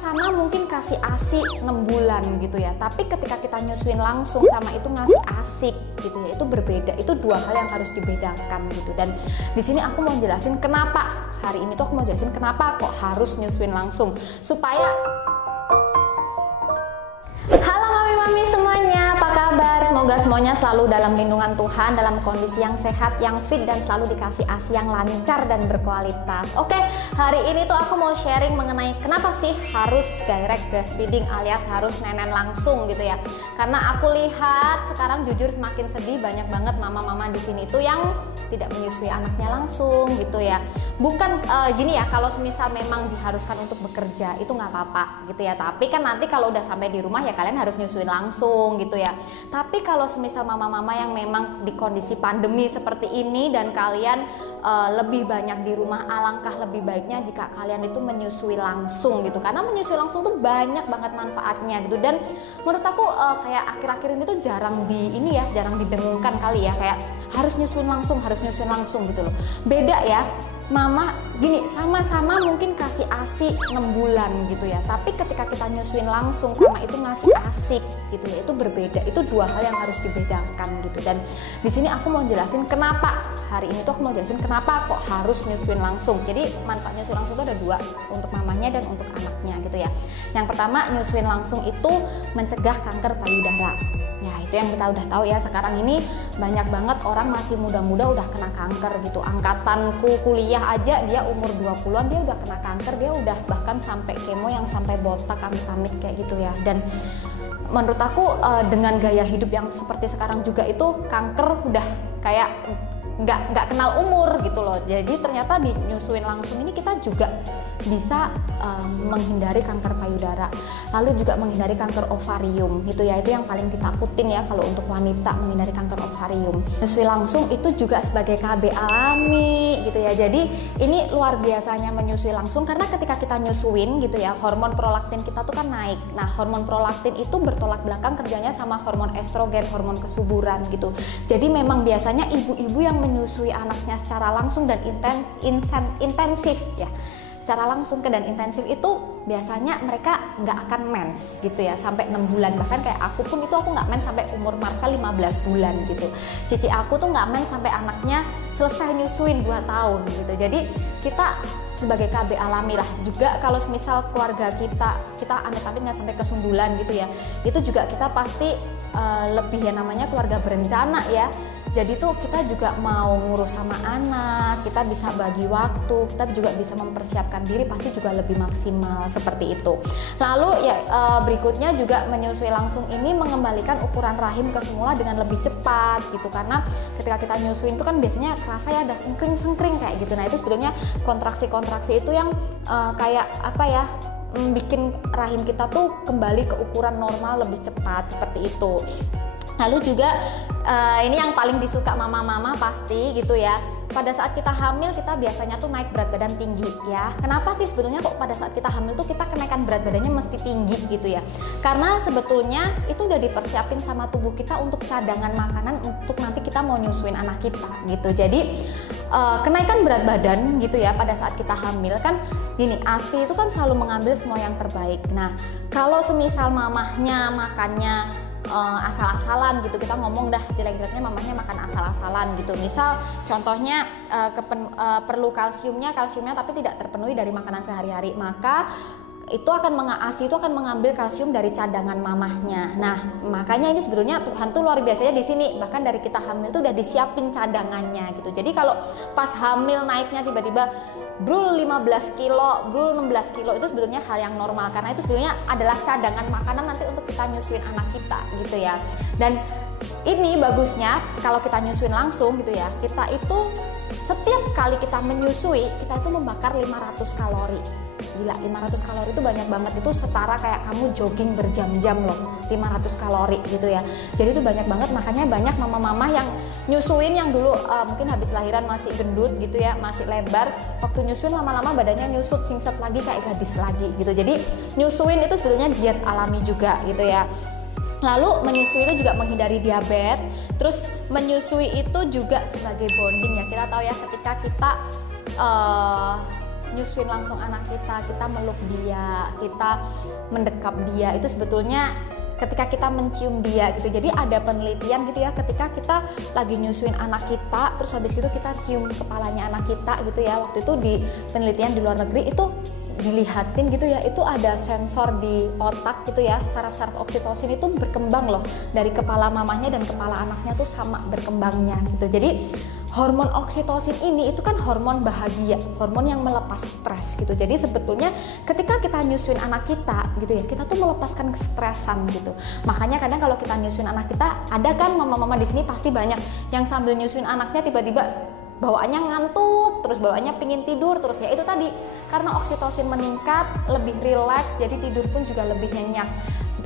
sama-sama mungkin kasih ASI 6 bulan gitu ya, tapi ketika kita nyusuin langsung sama itu ngasih ASI gitu ya, itu berbeda. Itu dua hal yang harus dibedakan gitu. Dan di sini aku mau jelasin kenapa hari ini tuh aku mau jelasin kenapa kok harus nyusuin langsung supaya. Halo mami-mami semuanya, apa kabar? Semoga semuanya selalu dalam lindungan Tuhan, dalam kondisi yang sehat, yang fit, dan selalu dikasih ASI yang lancar dan berkualitas. Oke, hari ini tuh aku mau sharing mengenai kenapa sih harus direct breastfeeding alias harus nenen langsung gitu ya. Karena aku lihat sekarang jujur semakin sedih, banyak banget mama-mama di sini tuh yang tidak menyusui anaknya langsung gitu ya. Bukan gini ya, kalau semisal memang diharuskan untuk bekerja itu nggak apa-apa gitu ya. Tapi kan nanti kalau udah sampai di rumah ya kalian harus nyusuin langsung gitu ya. Tapi kalau semisal mama-mama yang memang di kondisi pandemi seperti ini dan kalian lebih banyak di rumah, alangkah lebih baiknya jika kalian itu menyusui langsung gitu. Karena menyusui langsung tuh banyak banget manfaatnya gitu. Dan menurut aku kayak akhir-akhir ini tuh jarang didengungkan kali ya, kayak harus nyusuin langsung gitu loh. Beda ya, mama gini, sama-sama mungkin kasih ASI 6 bulan gitu ya, tapi ketika kita nyusuin langsung sama itu ngasih ASI gitu ya, itu berbeda. Itu dua hal yang harus dibedakan gitu. Dan di sini aku mau jelasin kenapa hari ini tuh aku mau jelasin kenapa kok harus nyusuin langsung. Jadi manfaat nyusuin langsung itu ada dua, untuk mamanya dan untuk anaknya gitu ya. Yang pertama, nyusuin langsung itu mencegah kanker payudara. Ya itu yang kita udah tahu ya, sekarang ini banyak banget orang masih muda-muda udah kena kanker gitu. Angkatanku kuliah aja dia umur 20-an dia udah kena kanker, dia udah bahkan sampai kemo yang sampai botak, amit-amit kayak gitu ya. Dan menurut aku dengan gaya hidup yang seperti sekarang juga itu kanker udah kayak nggak kenal umur gitu loh. Jadi ternyata di nyusuin langsung ini kita juga bisa menghindari kanker payudara, lalu juga menghindari kanker ovarium gitu ya. Itu yang paling ditakutin ya kalau untuk wanita, menghindari kanker ovarium. Nyusui langsung itu juga sebagai KB alami gitu ya. Jadi ini luar biasanya menyusui langsung, karena ketika kita nyusuin gitu ya, hormon prolaktin kita tuh kan naik. Nah hormon prolaktin itu bertolak belakang kerjanya sama hormon estrogen, hormon kesuburan gitu. Jadi memang biasanya ibu-ibu yang menyusui anaknya secara langsung dan intensif ya, secara langsung dan intensif itu biasanya mereka nggak akan mens gitu ya sampai 6 bulan. Bahkan kayak aku pun itu aku nggak mens sampai umur Marka 15 bulan gitu. Cici aku tuh nggak mens sampai anaknya selesai nyusuin 2 tahun gitu. Jadi kita sebagai KB alami lah. Juga kalau misal keluarga kita amit-amit nggak sampai kesundulan gitu ya, itu juga kita pasti lebih ya namanya keluarga berencana ya. Jadi tuh kita juga mau ngurus sama anak, kita bisa bagi waktu, kita juga bisa mempersiapkan diri pasti juga lebih maksimal seperti itu. Lalu ya berikutnya juga menyusui langsung ini mengembalikan ukuran rahim ke semula dengan lebih cepat gitu, karena ketika kita nyusuin itu kan biasanya kerasa ya ada sengkring kayak gitu. Nah itu sebetulnya kontraksi itu yang kayak apa ya, bikin rahim kita tuh kembali ke ukuran normal lebih cepat seperti itu. Lalu juga ini yang paling disuka mama-mama pasti gitu ya. Pada saat kita hamil kita biasanya tuh naik berat badan tinggi ya. Kenapa sih sebetulnya kok pada saat kita hamil tuh kita kenaikan berat badannya mesti tinggi gitu ya? Karena sebetulnya itu udah dipersiapin sama tubuh kita untuk cadangan makanan untuk nanti kita mau nyusuin anak kita gitu. Jadi kenaikan berat badan gitu ya pada saat kita hamil kan gini, ASI itu kan selalu mengambil semua yang terbaik. Nah kalau semisal mamahnya makannya asal-asalan gitu, kita ngomong dah jelek-jeleknya mamahnya makan asal-asalan gitu. Misal contohnya perlu kalsiumnya tapi tidak terpenuhi dari makanan sehari-hari, maka ASI itu akan mengambil kalsium dari cadangan mamahnya. Nah, makanya ini sebetulnya Tuhan tuh luar biasanya di sini. Bahkan dari kita hamil tuh udah disiapin cadangannya gitu. Jadi kalau pas hamil naiknya tiba-tiba brul 15 kilo, brul 16 kilo, itu sebetulnya hal yang normal, karena itu sebetulnya adalah cadangan makanan nanti untuk kita nyusuin anak kita gitu ya. Dan ini bagusnya kalau kita nyusuin langsung gitu ya, kita itu setiap kali kita menyusui kita itu membakar 500 kalori. Gila, 500 kalori itu banyak banget, itu setara kayak kamu jogging berjam-jam loh, 500 kalori gitu ya. Jadi itu banyak banget, makanya banyak mama-mama yang nyusuin yang dulu mungkin habis lahiran masih gendut gitu ya, masih lebar, waktu nyusuin lama-lama badannya nyusut, singset lagi kayak gadis lagi gitu. Jadi nyusuin itu sebetulnya diet alami juga gitu ya. Lalu menyusui itu juga menghindari diabetes. Terus menyusui itu juga sebagai bonding ya. Kita tahu ya ketika kita nyusuin langsung anak kita meluk dia, kita mendekap dia, itu sebetulnya ketika kita mencium dia gitu. Jadi ada penelitian gitu ya, ketika kita lagi nyusuin anak kita, terus habis itu kita cium kepalanya anak kita gitu ya. Waktu itu di penelitian di luar negeri itu dilihatin gitu ya, itu ada sensor di otak gitu ya, saraf-saraf oksitosin itu berkembang loh dari kepala mamahnya dan kepala anaknya tuh sama berkembangnya gitu. Jadi hormon oksitosin ini itu kan hormon bahagia, hormon yang melepas stres gitu. Jadi sebetulnya ketika kita nyusuin anak kita gitu ya, kita tuh melepaskan stresan gitu. Makanya kadang kalau kita nyusuin anak kita, ada kan mama-mama di sini pasti banyak yang sambil nyusuin anaknya tiba-tiba bawaannya ngantuk, terus bawaannya pingin tidur terus ya. Itu tadi karena oksitosin meningkat, lebih rileks, jadi tidur pun juga lebih nyenyak.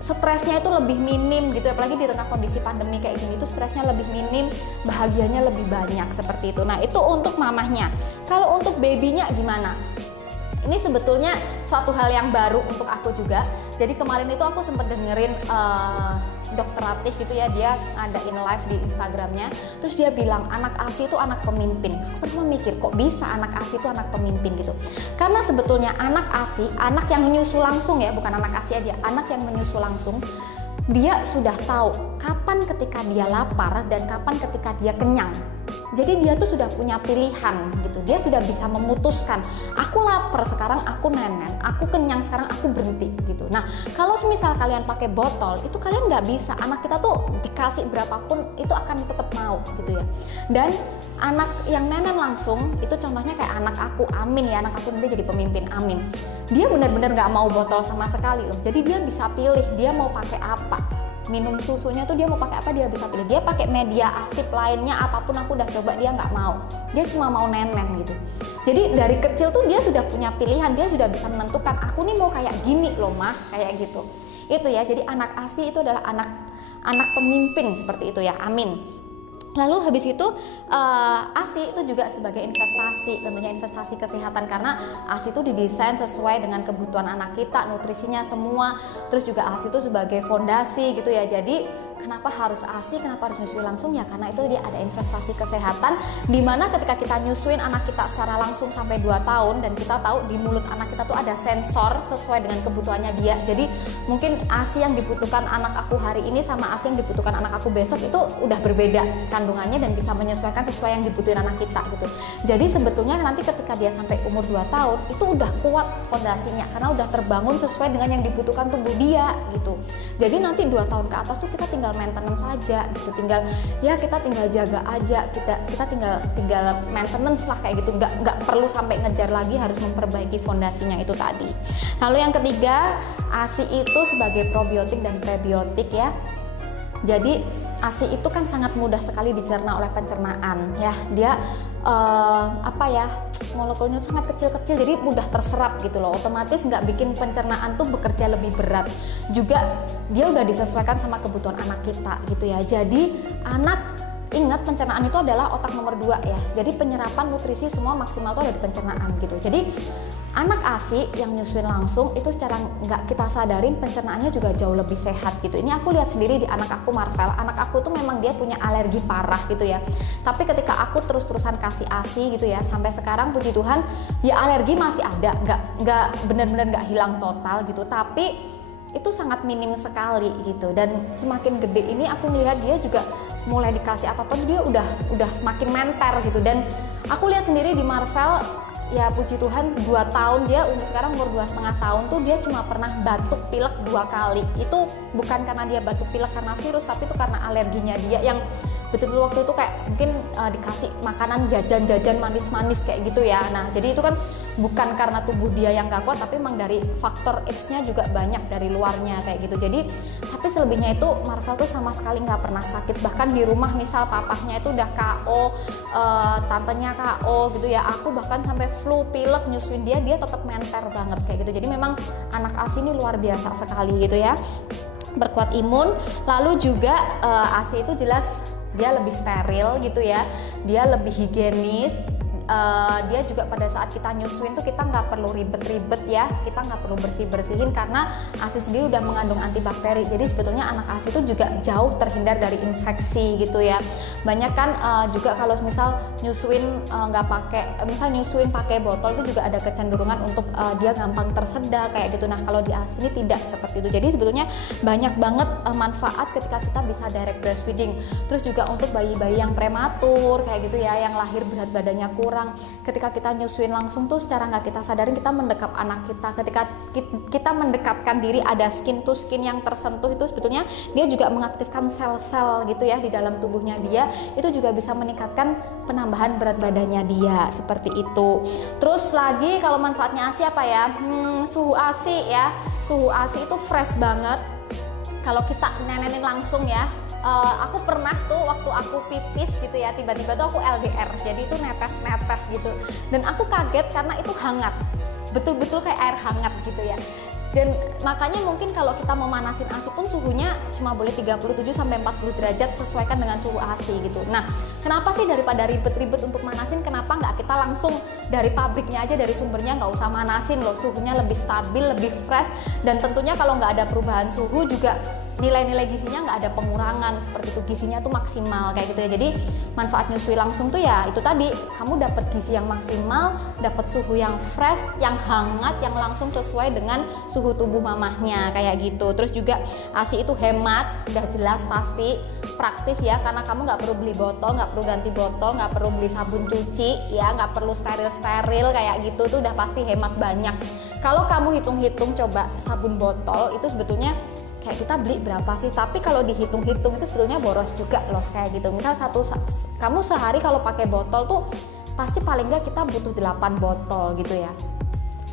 Stresnya itu lebih minim gitu, apalagi di tengah kondisi pandemi kayak gini itu stresnya lebih minim, bahagianya lebih banyak seperti itu. Nah itu untuk mamahnya. Kalau untuk babynya gimana? Ini sebetulnya suatu hal yang baru untuk aku juga. Jadi kemarin itu aku sempat dengerin Dokter Ratih gitu ya, dia ngadain live di Instagramnya, terus dia bilang anak ASI itu anak pemimpin. Aku pernah mikir kok bisa anak ASI itu anak pemimpin gitu, karena sebetulnya anak ASI, anak yang menyusu langsung ya, bukan anak ASI aja, anak yang menyusu langsung, dia sudah tahu kapan ketika dia lapar dan kapan ketika dia kenyang. Jadi dia tuh sudah punya pilihan gitu, dia sudah bisa memutuskan, aku lapar sekarang aku nenen, aku kenyang sekarang aku berhenti gitu. Nah kalau misal kalian pakai botol itu kalian nggak bisa, anak kita tuh dikasih berapapun itu akan tetap mau gitu ya. Dan anak yang nenen langsung itu contohnya kayak anak aku Amin ya, anak aku nanti jadi pemimpin Amin, dia benar-benar nggak mau botol sama sekali loh. Jadi dia bisa pilih dia mau pakai apa, minum susunya tuh dia mau pakai apa, dia bisa pilih. Dia pakai media asip lainnya apapun aku udah coba, dia nggak mau, dia cuma mau nenen gitu. Jadi dari kecil tuh dia sudah punya pilihan, dia sudah bisa menentukan aku nih mau kayak gini loh mah, kayak gitu. Itu ya, jadi anak ASI itu adalah anak pemimpin seperti itu ya, Amin. Lalu habis itu ASI itu juga sebagai investasi, tentunya investasi kesehatan, karena ASI itu didesain sesuai dengan kebutuhan anak kita, nutrisinya semua. Terus juga ASI itu sebagai fondasi gitu ya. Jadi kenapa harus ASI, kenapa harus nyusui langsung ya, karena itu dia ada investasi kesehatan, dimana ketika kita nyusuin anak kita secara langsung sampai 2 tahun, dan kita tahu di mulut anak kita tuh ada sensor sesuai dengan kebutuhannya dia. Jadi mungkin ASI yang dibutuhkan anak aku hari ini sama ASI yang dibutuhkan anak aku besok itu udah berbeda kandungannya dan bisa menyesuaikan sesuai yang dibutuhin anak kita gitu. Jadi sebetulnya nanti ketika dia sampai umur 2 tahun itu udah kuat fondasinya, karena udah terbangun sesuai dengan yang dibutuhkan tubuh dia gitu. Jadi nanti 2 tahun ke atas tuh kita tinggal maintenance saja gitu, tinggal jaga aja, kita tinggal maintenance lah kayak gitu, nggak perlu sampai ngejar lagi harus memperbaiki fondasinya itu tadi. Lalu yang ketiga, ASI itu sebagai probiotik dan prebiotik ya. Jadi ASI itu kan sangat mudah sekali dicerna oleh pencernaan ya, dia molekulnya itu sangat kecil-kecil, jadi mudah terserap gitu loh, otomatis nggak bikin pencernaan tuh bekerja lebih berat. Juga dia udah disesuaikan sama kebutuhan anak kita gitu ya. Jadi anak, ingat pencernaan itu adalah otak nomor 2 ya, jadi penyerapan nutrisi semua maksimal tuh ada di pencernaan gitu. Jadi anak ASI yang nyusuin langsung itu secara nggak kita sadarin pencernaannya juga jauh lebih sehat gitu. Ini aku lihat sendiri di anak aku Marvel. Anak aku tuh memang dia punya alergi parah gitu ya, tapi ketika aku terus-terusan kasih ASI gitu ya, sampai sekarang puji Tuhan ya alergi masih ada, nggak benar-benar nggak hilang total gitu, tapi itu sangat minim sekali gitu. Dan semakin gede ini aku melihat dia juga mulai dikasih apapun dia udah makin menter gitu. Dan aku lihat sendiri di Marvel ya puji Tuhan 2 tahun dia, sekarang umur 2,5 tahun tuh dia cuma pernah batuk pilek 2 kali. Itu bukan karena dia batuk pilek karena virus, tapi itu karena alerginya dia yang betul-betul waktu itu kayak mungkin dikasih makanan jajan-jajan manis-manis kayak gitu ya. Nah jadi itu kan bukan karena tubuh dia yang gak kuat, tapi memang dari faktor X-nya juga banyak dari luarnya kayak gitu. Jadi tapi selebihnya itu Marvel tuh sama sekali nggak pernah sakit. Bahkan di rumah misal papahnya itu udah KO, tantenya KO gitu ya, aku bahkan sampai flu pilek nyusuin dia tetap menter banget kayak gitu. Jadi memang anak ASI ini luar biasa sekali gitu ya, berkuat imun. Lalu juga ASI itu jelas dia lebih steril gitu ya, dia lebih higienis, dia juga pada saat kita nyusuin tuh kita nggak perlu ribet-ribet ya, kita nggak perlu bersih-bersihin karena ASI sendiri udah mengandung antibakteri. Jadi sebetulnya anak ASI itu juga jauh terhindar dari infeksi gitu ya. Banyak kan juga kalau misal nyusuin nggak pakai, misal nyusuin pakai botol itu juga ada kecenderungan untuk dia gampang tersedak kayak gitu. Nah kalau di ASI ini tidak seperti itu. Jadi sebetulnya banyak banget manfaat ketika kita bisa direct breastfeeding. Terus juga untuk bayi-bayi yang prematur kayak gitu ya, yang lahir berat badannya kurang, ketika kita nyusuin langsung tuh secara nggak kita sadarin kita mendekap anak kita. Ketika kita mendekatkan diri, ada skin to skin yang tersentuh, itu sebetulnya dia juga mengaktifkan sel-sel gitu ya di dalam tubuhnya dia, itu juga bisa meningkatkan penambahan berat badannya dia seperti itu. Terus lagi kalau manfaatnya ASI apa ya, suhu ASI ya, suhu ASI itu fresh banget kalau kita nenenin langsung ya. Aku pernah tuh waktu aku pipis gitu ya, tiba-tiba tuh aku LDR, jadi itu netes-netes gitu, dan aku kaget karena itu hangat, betul-betul kayak air hangat gitu ya. Dan makanya mungkin kalau kita mau manasin ASI pun suhunya cuma boleh 37 sampai 40 derajat, sesuaikan dengan suhu ASI gitu. Nah, kenapa sih daripada ribet-ribet untuk manasin, kenapa nggak kita langsung dari pabriknya aja, dari sumbernya, nggak usah manasin loh, suhunya lebih stabil, lebih fresh, dan tentunya kalau nggak ada perubahan suhu juga nilai-nilai gizinya nggak ada pengurangan seperti itu, gizinya tuh maksimal kayak gitu ya. Jadi manfaat nyusui langsung tuh ya itu tadi, kamu dapat gizi yang maksimal, dapat suhu yang fresh, yang hangat, yang langsung sesuai dengan suhu tubuh mamahnya kayak gitu. Terus juga ASI itu hemat, udah jelas pasti, praktis ya, karena kamu nggak perlu beli botol, nggak perlu ganti botol, nggak perlu beli sabun cuci ya, nggak perlu steril kayak gitu, tuh udah pasti hemat banyak. Kalau kamu hitung-hitung coba sabun botol itu sebetulnya kayak kita beli berapa sih, tapi kalau dihitung-hitung itu sebetulnya boros juga loh kayak gitu. Misal kamu sehari kalau pakai botol tuh pasti paling nggak kita butuh 8 botol gitu ya,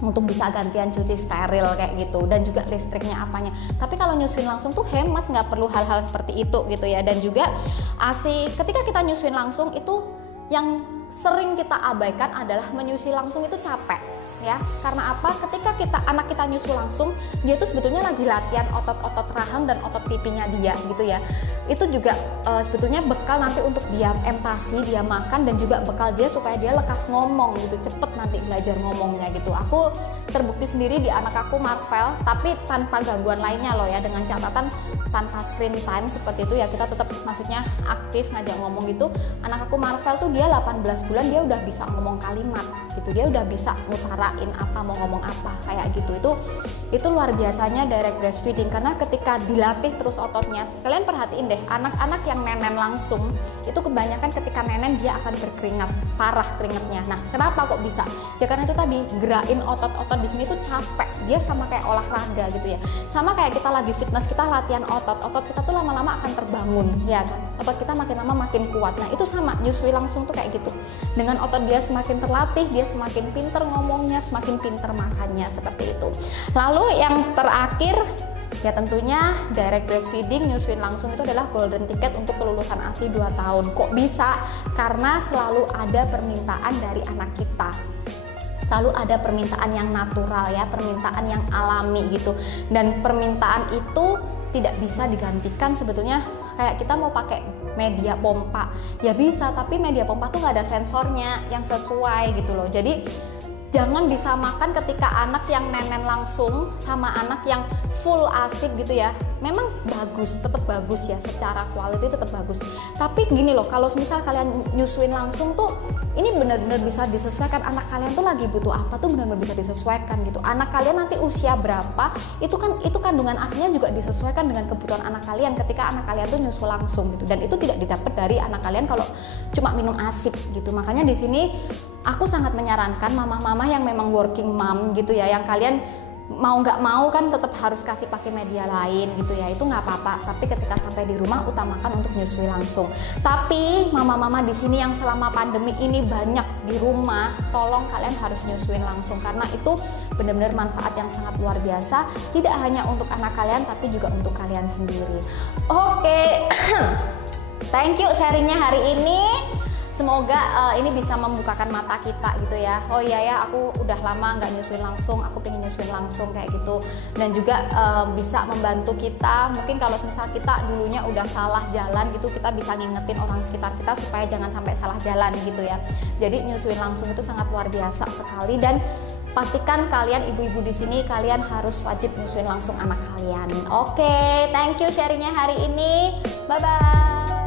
untuk bisa gantian cuci steril kayak gitu, dan juga listriknya apanya. Tapi kalau nyusuin langsung tuh hemat, nggak perlu hal-hal seperti itu gitu ya. Dan juga ASI ketika kita nyusuin langsung itu yang sering kita abaikan adalah menyusui langsung itu capek ya. Karena apa? Ketika anak kita nyusu langsung, dia tuh sebetulnya lagi latihan otot-otot rahang dan otot pipinya dia gitu ya. Itu juga sebetulnya bekal nanti untuk dia empati, dia makan, dan juga bekal dia supaya dia lekas ngomong gitu, cepet nanti belajar ngomongnya gitu. Aku terbukti sendiri di anak aku Marvel, tapi tanpa gangguan lainnya loh ya, dengan catatan tanpa screen time seperti itu ya, kita tetap maksudnya aktif ngajak ngomong gitu. Anak aku Marvel tuh dia 18 bulan dia udah bisa ngomong kalimat gitu, dia udah bisa ngutarain apa, mau ngomong apa kayak gitu. Itu luar biasanya direct breastfeeding, karena ketika dilatih terus ototnya, kalian perhatiin deh anak-anak yang nenen langsung itu kebanyakan ketika nenen dia akan berkeringat, parah keringatnya. Nah kenapa kok bisa? Ya karena itu tadi, gerakin otot-otot di sini tuh capek, dia sama kayak olahraga gitu ya, sama kayak kita lagi fitness, kita latihan otot kita tuh lama-lama akan terbangun ya kan, otot kita makin lama makin kuat. Nah itu sama, nyusui langsung tuh kayak gitu, dengan otot dia semakin terlatih, dia semakin pinter ngomongnya, semakin pinter makannya seperti itu. Lalu yang terakhir ya tentunya direct breastfeeding, nyusuin langsung itu adalah golden ticket untuk kelulusan ASI 2 tahun. Kok bisa? Karena selalu ada permintaan dari anak kita, selalu ada permintaan yang natural ya, permintaan yang alami gitu, dan permintaan itu tidak bisa digantikan sebetulnya. Kayak kita mau pakai media pompa ya bisa, tapi media pompa tuh nggak ada sensornya yang sesuai gitu loh. Jadi jangan disamakan ketika anak yang nenen langsung sama anak yang full ASI gitu ya. Memang bagus, tetap bagus ya, secara quality tetap bagus. Tapi gini loh, kalau misal kalian nyusuin langsung tuh ini benar-benar bisa disesuaikan, anak kalian tuh lagi butuh apa tuh benar-benar bisa disesuaikan gitu. Anak kalian nanti usia berapa, itu kandungan ASINya juga disesuaikan dengan kebutuhan anak kalian ketika anak kalian tuh nyusu langsung gitu. Dan itu tidak didapat dari anak kalian kalau cuma minum ASI gitu. Makanya di sini aku sangat menyarankan mama-mama yang memang working mom gitu ya, yang kalian mau nggak mau kan tetap harus kasih pakai media lain gitu ya, itu nggak apa-apa. Tapi ketika sampai di rumah utamakan untuk nyusui langsung. Tapi mama-mama di sini yang selama pandemi ini banyak di rumah, tolong kalian harus nyusuin langsung, karena itu benar-benar manfaat yang sangat luar biasa, tidak hanya untuk anak kalian tapi juga untuk kalian sendiri. Oke. Thank you sharingnya hari ini. Semoga ini bisa membukakan mata kita gitu ya. Oh iya ya, aku udah lama nggak nyusuin langsung, aku pengen nyusuin langsung kayak gitu. Dan juga bisa membantu kita, mungkin kalau misal kita dulunya udah salah jalan gitu, kita bisa ngingetin orang sekitar kita supaya jangan sampai salah jalan gitu ya. Jadi nyusuin langsung itu sangat luar biasa sekali, dan pastikan kalian ibu-ibu di sini kalian harus wajib nyusuin langsung anak kalian. Oke, thank you sharingnya hari ini. Bye bye.